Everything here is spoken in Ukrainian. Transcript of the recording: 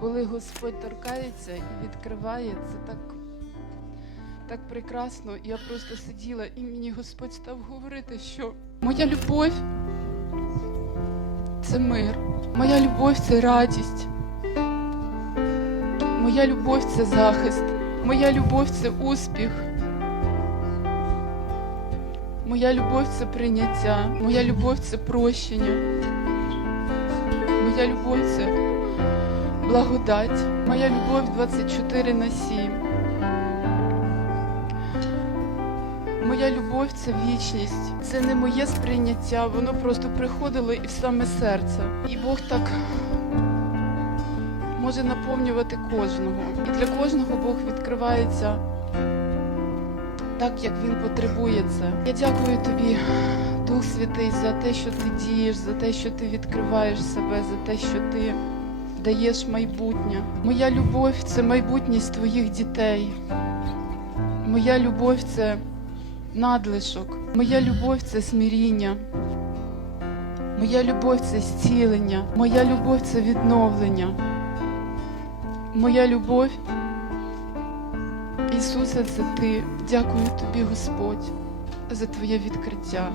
Коли Господь торкається і відкриває, це так, так прекрасно. Я просто сиділа і мені Господь став говорити, що моя любов це мир, моя любов це радість, моя любов це захист, моя любов це успіх. Моя любов це прийняття, моя любов це прощення, моя любов це благодать, моя любов 24 на 7. Моя любов це вічність. Це не моє сприйняття, воно просто приходило і в саме серце. І Бог так може наповнювати кожного. І для кожного Бог відкривається так, як він потребує це. Я дякую тобі, Дух Святий, за те, що ти дієш, за те, що ти відкриваєш себе, за те, що ти даєш майбутнє. Моя любов це майбутність твоїх дітей. Моя любов це надлишок. Моя любов це смиріння. Моя любов це зцілення. Моя любов це відновлення. Моя любов, Ісусе, це ти. Дякую тобі, Господь, за твоє відкриття.